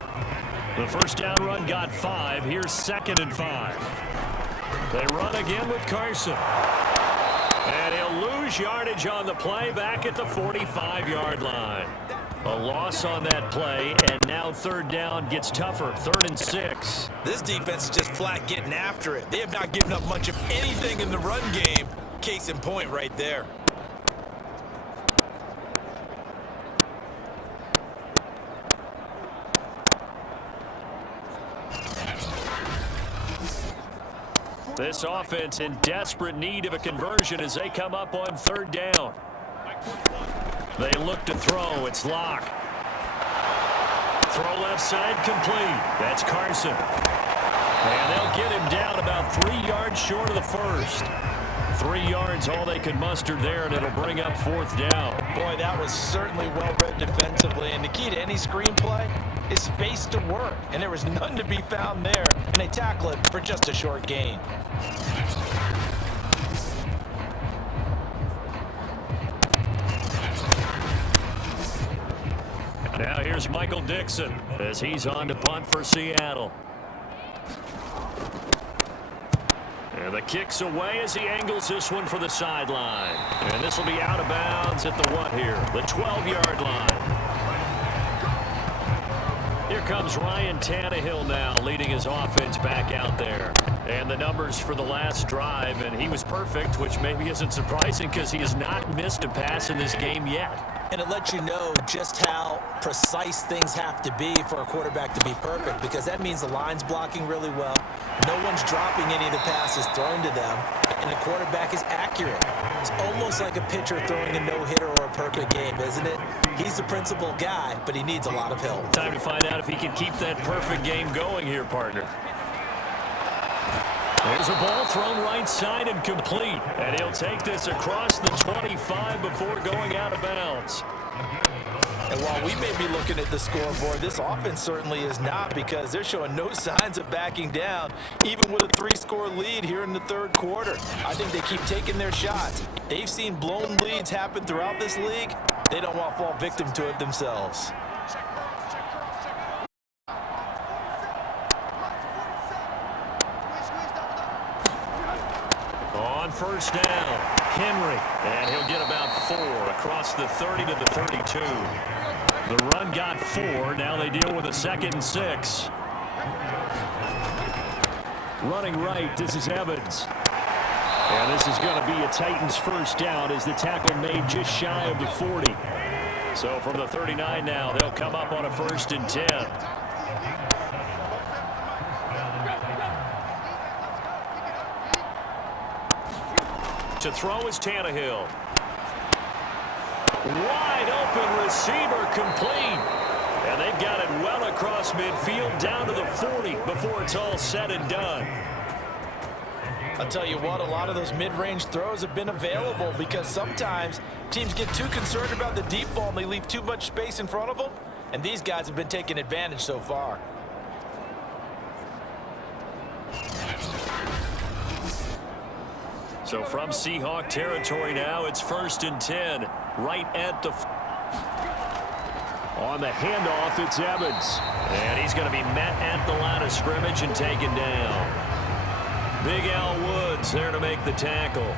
The first down run got 5. Here's 2nd and 5. They run again with Carson. And he'll lose yardage on the play back at the 45-yard line. A loss on that play, and now 3rd down gets tougher. 3rd and 6. This defense is just flat getting after it. They have not given up much of anything in the run game. Case in point right there. This offense in desperate need of a conversion as they come up on 3rd down. They look to throw. It's Locke. Throw left side complete. That's Carson. And they'll get him down about 3 yards short of the first. 3 yards all they could muster there, and it'll bring up 4th down. Boy, that was certainly well read defensively. And the key to any screenplay is space to work. And there was none to be found there. And they tackle it for just a short gain. Now here's Michael Dixon as he's on to punt for Seattle. And the kick's away as he angles this one for the sideline. And this will be out of bounds at the what here? The 12-yard line. Here comes Ryan Tannehill now leading his offense back out there. And the numbers for the last drive, and he was perfect, which maybe isn't surprising because he has not missed a pass in this game yet. And it lets you know just how precise things have to be for a quarterback to be perfect, because that means the line's blocking really well. No one's dropping any of the passes thrown to them, and the quarterback is accurate. It's almost like a pitcher throwing a no-hitter or a perfect game, isn't it? He's the principal guy, but he needs a lot of help. Time to find out if he can keep that perfect game going here, partner. There's a ball thrown right side and complete. And he'll take this across the 25 before going out of bounds. And while we may be looking at the scoreboard, this offense certainly is not, because they're showing no signs of backing down, even with a 3-score lead here in the 3rd quarter. I think they keep taking their shots. They've seen blown leads happen throughout this league. They don't want to fall victim to it themselves. On 1st down, Henry, and he'll get about 4 across the 30 to the 32. The run got 4. Now they deal with a 2nd and 6. Running right, this is Evans. And this is going to be a Titans 1st down as the tackle made just shy of the 40. So from the 39 now, they'll come up on a 1st and 10. To throw is Tannehill. Wide open receiver complete. And they've got it well across midfield down to the 40 before it's all said and done. I'll tell you what, a lot of those mid-range throws have been available, because sometimes teams get too concerned about the deep ball and they leave too much space in front of them. And these guys have been taking advantage so far. So from Seahawk territory now, it's 1st and 10, right at the... On the handoff, it's Evans. And he's going to be met at the line of scrimmage and taken down. Big Al Woods there to make the tackle.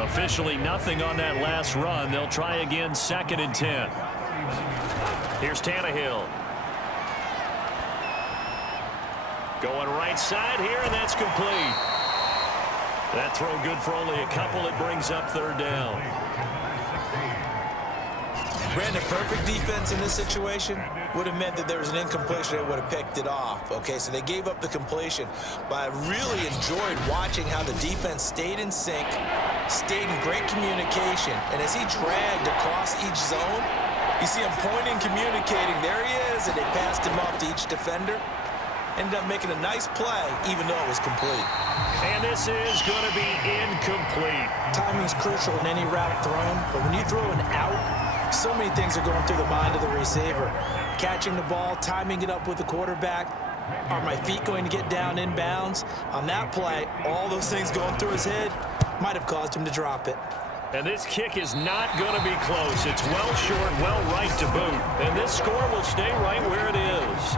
Officially nothing on that last run. They'll try again, 2nd and 10. Here's Tannehill. Going right side here, and that's complete. That throw good for only a couple. It brings up 3rd down. Brandon, perfect defense in this situation would have meant that there was an incompletion that would have picked it off. Okay, so they gave up the completion. But I really enjoyed watching how the defense stayed in sync, stayed in great communication. And as he dragged across each zone, you see him pointing, communicating. There he is, and they passed him off to each defender. Ended up making a nice play, even though it was complete. And this is going to be incomplete. Timing's crucial in any route thrown, but when you throw an out, so many things are going through the mind of the receiver. Catching the ball, timing it up with the quarterback. Are my feet going to get down inbounds? On that play, all those things going through his head might have caused him to drop it. And this kick is not going to be close. It's well short, well right to boot. And this score will stay right where it is.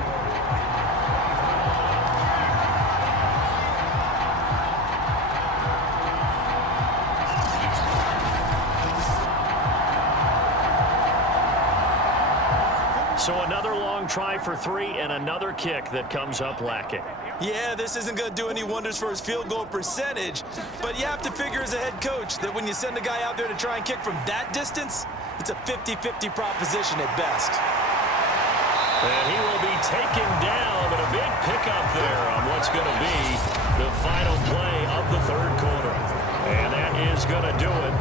So another long try for 3 and another kick that comes up lacking. Yeah, this isn't going to do any wonders for his field goal percentage, but you have to figure as a head coach that when you send a guy out there to try and kick from that distance, it's a 50-50 proposition at best. And he will be taken down, but a big pickup there on what's going to be the final is going to do it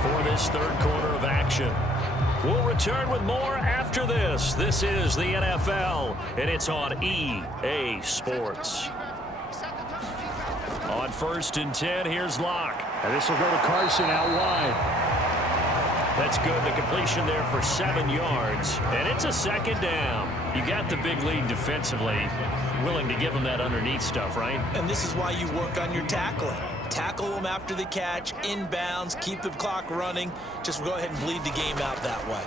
for this third quarter of action. We'll return with more after this. This is the NFL, and it's on EA Sports. On 1st and 10, here's Locke. And this will go to Carson out wide. That's good. The completion there for 7 yards. And it's a second down. You got the big lead defensively. Willing to give them that underneath stuff, right? And this is why you work on your tackling. Tackle them after the catch, inbounds, keep the clock running. Just go ahead and bleed the game out that way.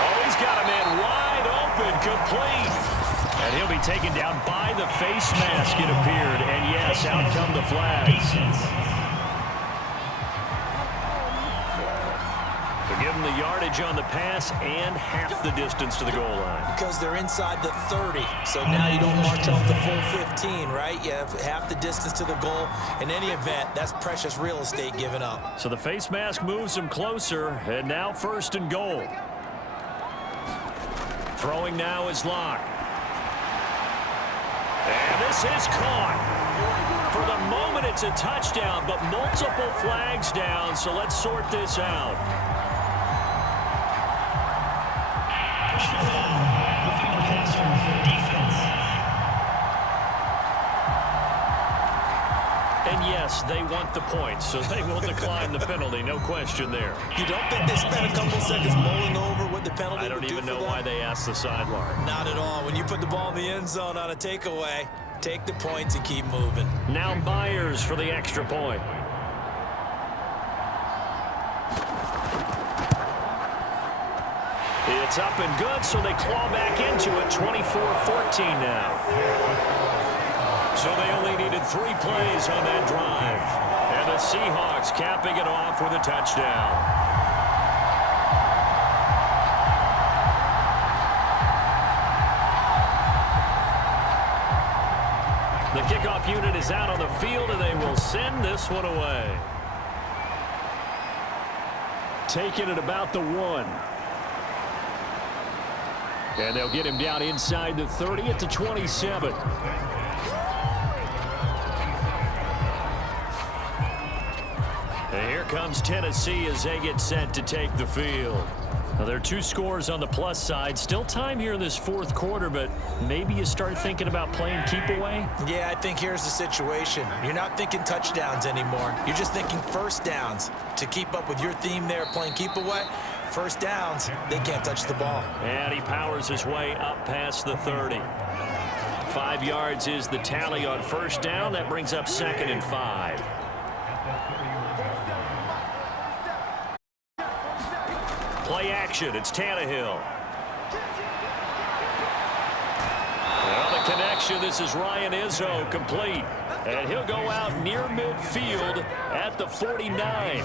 Oh, he's got a man wide open, complete. And he'll be taken down by the face mask, it appeared. And yes, out come the flags. They'll give him the yardage on the pass and half the distance to the goal line. Because they're inside the 30. So now you don't march off the full 15, right? You have half the distance to the goal. In any event, that's precious real estate given up. So the face mask moves him closer, and now 1st and goal. Throwing now is Locke. And this is caught. For the moment, it's a touchdown, but multiple flags down, so let's sort this out. And yes, they want the points, so they will decline the penalty, no question there. You don't think they spent a couple seconds mulling over what the penalty I don't would do even for know them? why they asked the sideline. Not at all. When you put the ball in the end zone on a takeaway, take the points and keep moving. Now Myers for the extra point. It's up and good, so they claw back into it, 24-14 now. So they only needed 3 plays on that drive. And the Seahawks capping it off with a touchdown. The kickoff unit is out on the field, and they will send this one away. Taking it about the 1. And they'll get him down inside the 30 at the 27. And here comes Tennessee as they get set to take the field. Now, there are 2 scores on the plus side. Still time here in this 4th quarter, but maybe you start thinking about playing keep away? Yeah, I think here's the situation. You're not thinking touchdowns anymore. You're just thinking first downs. To keep up with your theme there, playing keep away, first downs, they can't touch the ball. And he powers his way up past the 30. 5 yards is the tally on first down. That brings up 2nd and 5. Play action. It's Tannehill. Well, the connection. This is Ryan Izzo complete. And he'll go out near midfield at the 49.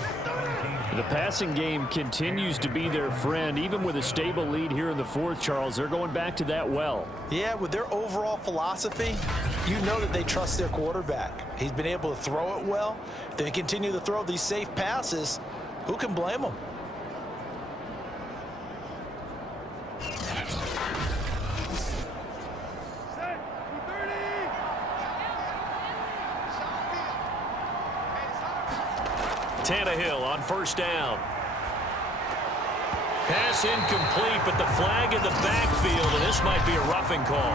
The passing game continues to be their friend. Even with a stable lead here in the 4th, Charles, they're going back to that well. Yeah, with their overall philosophy, you know that they trust their quarterback. He's been able to throw it well. If they continue to throw these safe passes, who can blame them? Tannehill on first down. Pass incomplete, but the flag in the backfield, and this might be a roughing call.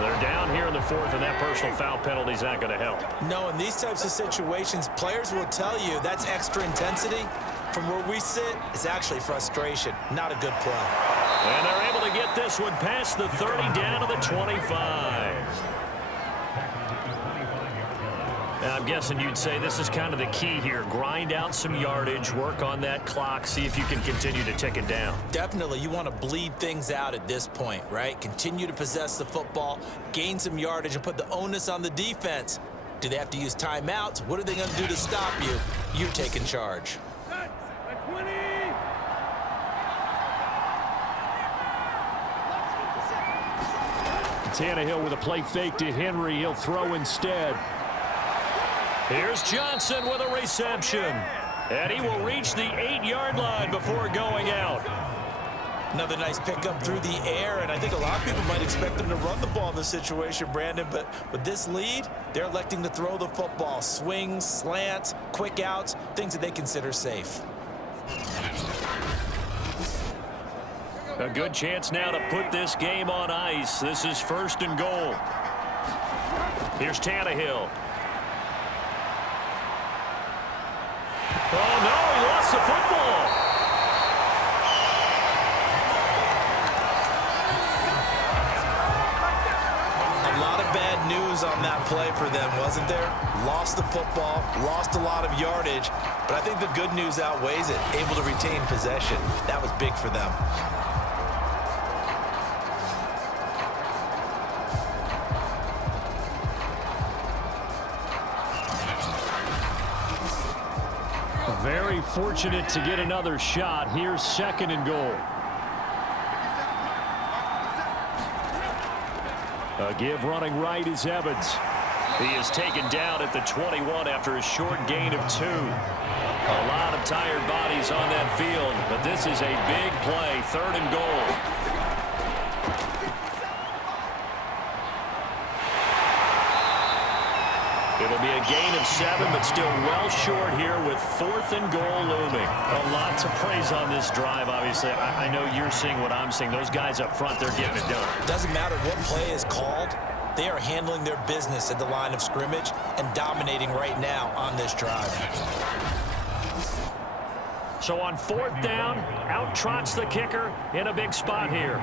They're down here in the 4th, and that personal foul penalty is not going to help. No, in these types of situations, players will tell you that's extra intensity. From where we sit, it's actually frustration, not a good play. And they're able to get this one past the 30 down to the 25. And I'm guessing you'd say this is kind of the key here. Grind out some yardage, work on that clock, see if you can continue to tick it down. Definitely, you want to bleed things out at this point, right? Continue to possess the football, gain some yardage, and put the onus on the defense. Do they have to use timeouts? What are they going to do to stop you? You're taking charge. Tannehill with a play fake to Henry. He'll throw instead. Here's Johnson with a reception. And he will reach the 8-yard line before going out. Another nice pickup through the air, and I think a lot of people might expect them to run the ball in this situation, Brandon, but with this lead, they're electing to throw the football. Swings, slants, quick outs, things that they consider safe. A good chance now to put this game on ice. This is 1st and goal. Here's Tannehill. Oh, no, he lost the football. A lot of bad news on that play for them, wasn't there? Lost the football, lost a lot of yardage, but I think the good news outweighs it. Able to retain possession. That was big for them. Very fortunate to get another shot. Here's 2nd and goal. A give running right is Evans. He is taken down at the 21 after a short gain of 2. A lot of tired bodies on that field, but this is a big play. 3rd and goal. It'll be a gain of 7, but still well short here with 4th and goal looming. A lot to praise on this drive, obviously. I know you're seeing what I'm seeing. Those guys up front, they're getting it done. Doesn't matter what play is called. They are handling their business at the line of scrimmage and dominating right now on this drive. So on 4th down, out trots the kicker in a big spot here.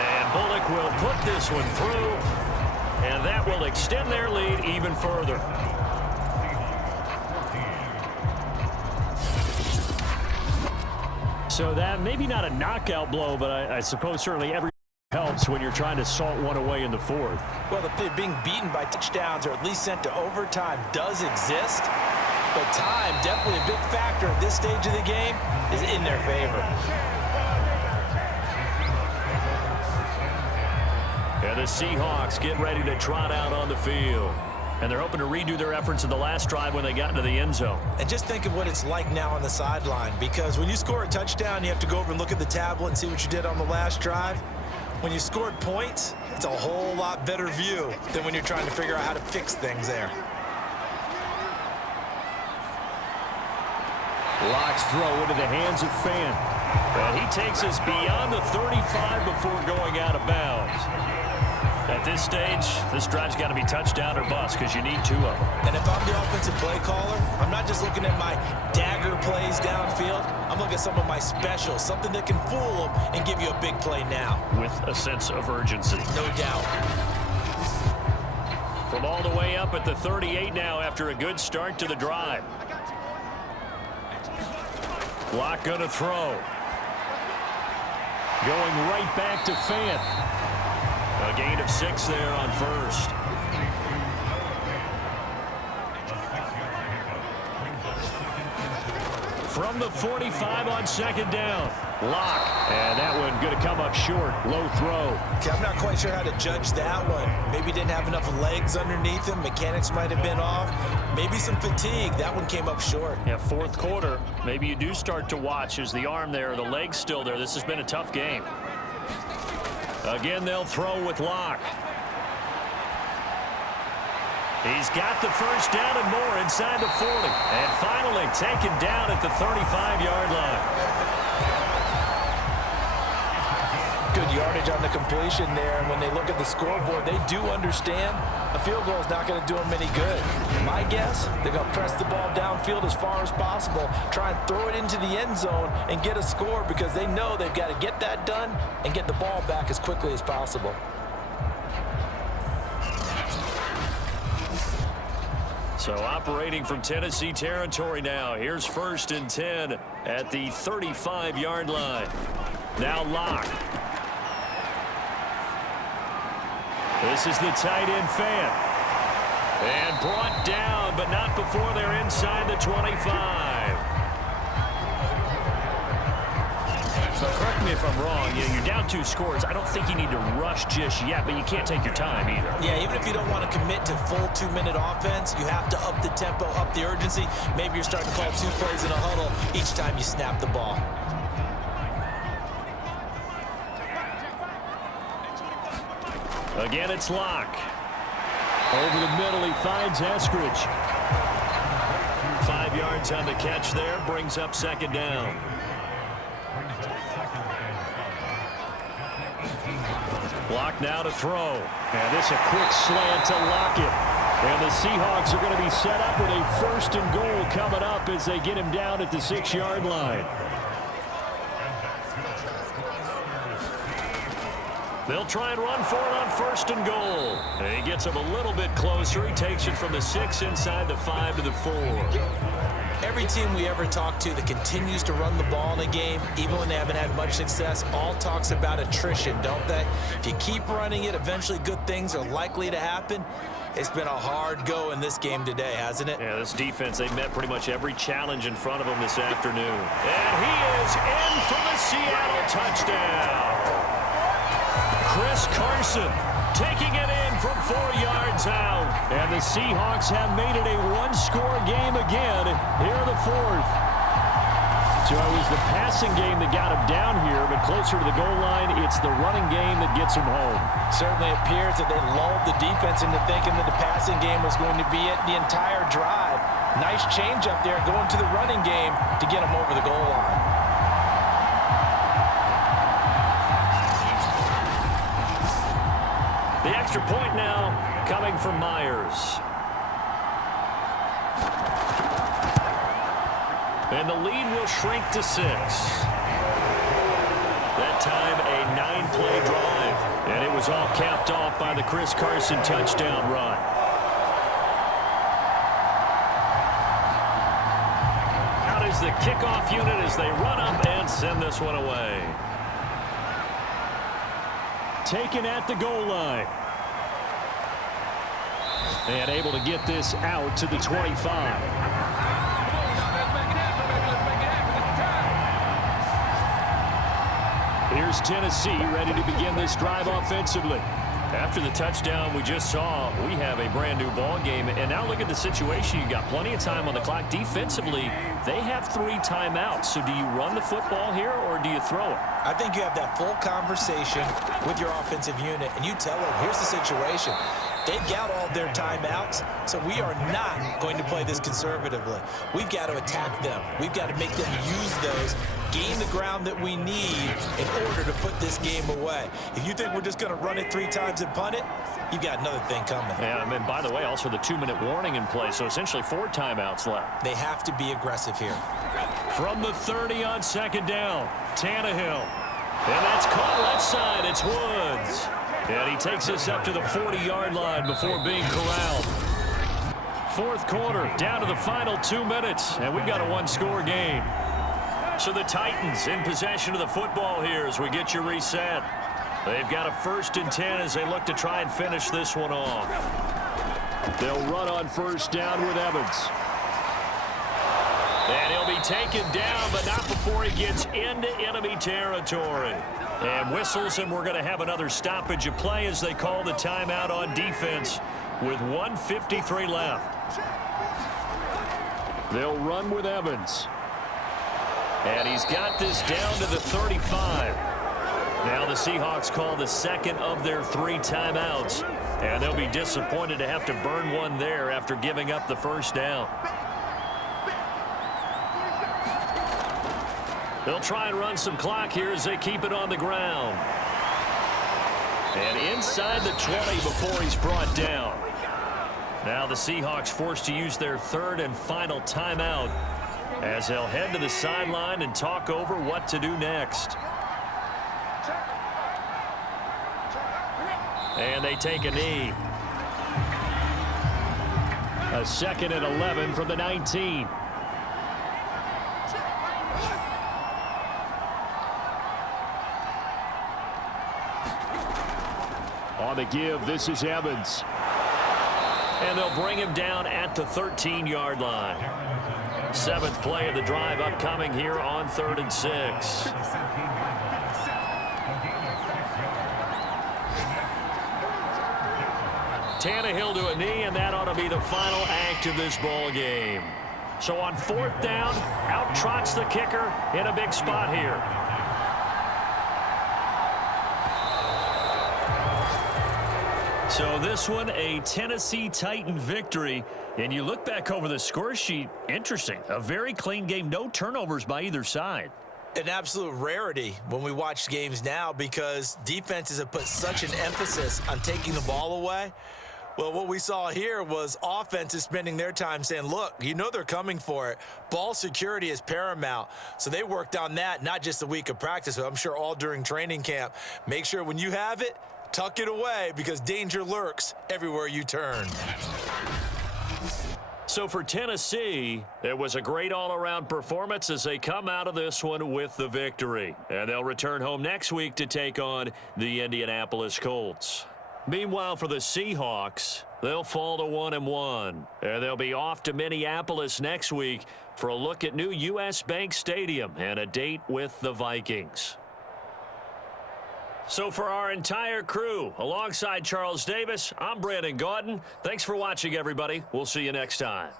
And Bullock will put this one through, and that will extend their lead even further. So that maybe not a knockout blow, but I suppose certainly every helps when you're trying to salt one away in the 4th. Well, being beaten by touchdowns or at least sent to overtime does exist, but time, definitely a big factor at this stage of the game, is in their favor. And the Seahawks get ready to trot out on the field. And they're hoping to redo their efforts in the last drive when they got into the end zone. And just think of what it's like now on the sideline, because when you score a touchdown, you have to go over and look at the tablet and see what you did on the last drive. When you scored points, it's a whole lot better view than when you're trying to figure out how to fix things there. Lock's throw into the hands of Fant. And he takes us beyond the 35 before going out of bounds. At this stage, this drive's got to be touchdown or bust because you need 2 of them. And if I'm the offensive play caller, I'm not just looking at my dagger plays downfield. I'm looking at some of my specials, something that can fool them and give you a big play now. With a sense of urgency. No doubt. From all the way up at the 38 now after a good start to the drive. Lock going to throw. Going right back to Fant. A gain of 6 there on 1st. From the 45 on 2nd down. Lock. And that one going to come up short. Low throw. Okay, I'm not quite sure how to judge that one. Maybe didn't have enough legs underneath him. Mechanics might have been off. Maybe some fatigue. That one came up short. Yeah, 4th quarter. Maybe you do start to watch. Is the arm there, the leg's still there? This has been a tough game. Again, they'll throw with Lock. He's got the first down and more inside the 40. And finally taken down at the 35-yard line. Good yardage on the completion there, and when they look at the scoreboard, they do understand a field goal is not going to do them any good. My guess, they're going to press the ball downfield as far as possible, try and throw it into the end zone and get a score because they know they've got to get that done and get the ball back as quickly as possible. So operating from Tennessee territory now. Here's 1st and 10 at the 35-yard line. Now Lock. This is the tight end Fant. And brought down, but not before they're inside the 25. So correct me if if I'm wrong. You're down 2 scores. I don't think you need to rush just yet, but you can't take your time either. Yeah, even if you don't want to commit to full 2-minute offense, you have to up the tempo, up the urgency. Maybe you're starting to call 2 plays in a huddle each time you snap the ball. Again, it's Locke. Over the middle, he finds Eskridge. 5 yards on the catch there, brings up 2nd down. Locke now to throw. And this a quick slant to Lockett. And the Seahawks are going to be set up with a 1st and goal coming up as they get him down at the 6-yard line. They'll try and run for it on 1st and goal. And he gets him a little bit closer. He takes it from the 6 inside the 5 to the 4. Every team we ever talk to that continues to run the ball in a game, even when they haven't had much success, all talks about attrition, don't they? If you keep running it, eventually good things are likely to happen. It's been a hard go in this game today, hasn't it? Yeah, this defense, they met pretty much every challenge in front of them this afternoon. And he is in for the Seattle touchdown. Chris Carson taking it in from 4 yards out. And the Seahawks have made it a 1-score game again here in the 4th. So it was the passing game that got him down here, but closer to the goal line, it's the running game that gets him home. Certainly appears that they lulled the defense into thinking that the passing game was going to be it the entire drive. Nice change up there going to the running game to get him over the goal line. The extra point now coming from Myers. And the lead will shrink to 6. That time a 9-play drive. And it was all capped off by the Chris Carson touchdown run. Out is the kickoff unit as they run up and send this one away. Taken at the goal line. And able to get this out to the 25. Here's Tennessee ready to begin this drive offensively. After the touchdown we just saw, we have a brand new ball game. And now look at the situation. You got plenty of time on the clock. Defensively, they have 3 timeouts. So do you run the football here or do you throw it? I think you have that full conversation with your offensive unit, and you tell them, here's the situation. They've got all their timeouts, so we are not going to play this conservatively. We've got to attack them. We've got to make them use those, gain the ground that we need in order to put this game away. If you think we're just going to run it 3 times and punt it, you've got another thing coming. Yeah, and by the way, also the 2-minute warning in play, so essentially 4 timeouts left. They have to be aggressive here. From the 30 on 2nd down, Tannehill. And that's caught left side. It's Woods. And he takes us up to the 40-yard line before being corralled. 4th quarter, down to the final 2 minutes, and we've got a 1-score game. So the Titans in possession of the football here as we get you reset. They've got a 1st and 10 as they look to try and finish this one off. They'll run on 1st down with Evans. And he'll be taken down, but not before he gets into enemy territory. And whistles, and we're going to have another stoppage of play as they call the timeout on defense with 1:53 left. They'll run with Evans. And he's got this down to the 35. Now the Seahawks call the 2nd of their 3 timeouts. And they'll be disappointed to have to burn one there after giving up the 1st down. They'll try and run some clock here as they keep it on the ground. And inside the 20 before he's brought down. Now the Seahawks forced to use their 3rd and final timeout as they'll head to the sideline and talk over what to do next. And they take a knee. A 2nd and 11 from the 19. On the give, this is Evans. And they'll bring him down at the 13-yard line. 7th play of the drive upcoming here on 3rd and 6. Tannehill to a knee, and that ought to be the final act of this ball game. So on 4th down, out trots the kicker in a big spot here. So this one, a Tennessee Titan victory. And you look back over the score sheet, interesting. A very clean game, no turnovers by either side. An absolute rarity when we watch games now because defenses have put such an emphasis on taking the ball away. Well, what we saw here was offenses spending their time saying, look, you know they're coming for it. Ball security is paramount. So they worked on that, not just a week of practice, but I'm sure all during training camp. Make sure when you have it, tuck it away because danger lurks everywhere you turn. So for Tennessee, it was a great all-around performance as they come out of this one with the victory. And they'll return home next week to take on the Indianapolis Colts. Meanwhile, for the Seahawks, they'll fall to 1-1. And they'll be off to Minneapolis next week for a look at new U.S. Bank Stadium and a date with the Vikings. So for our entire crew, alongside Charles Davis, I'm Brandon Gaudin. Thanks for watching, everybody. We'll see you next time.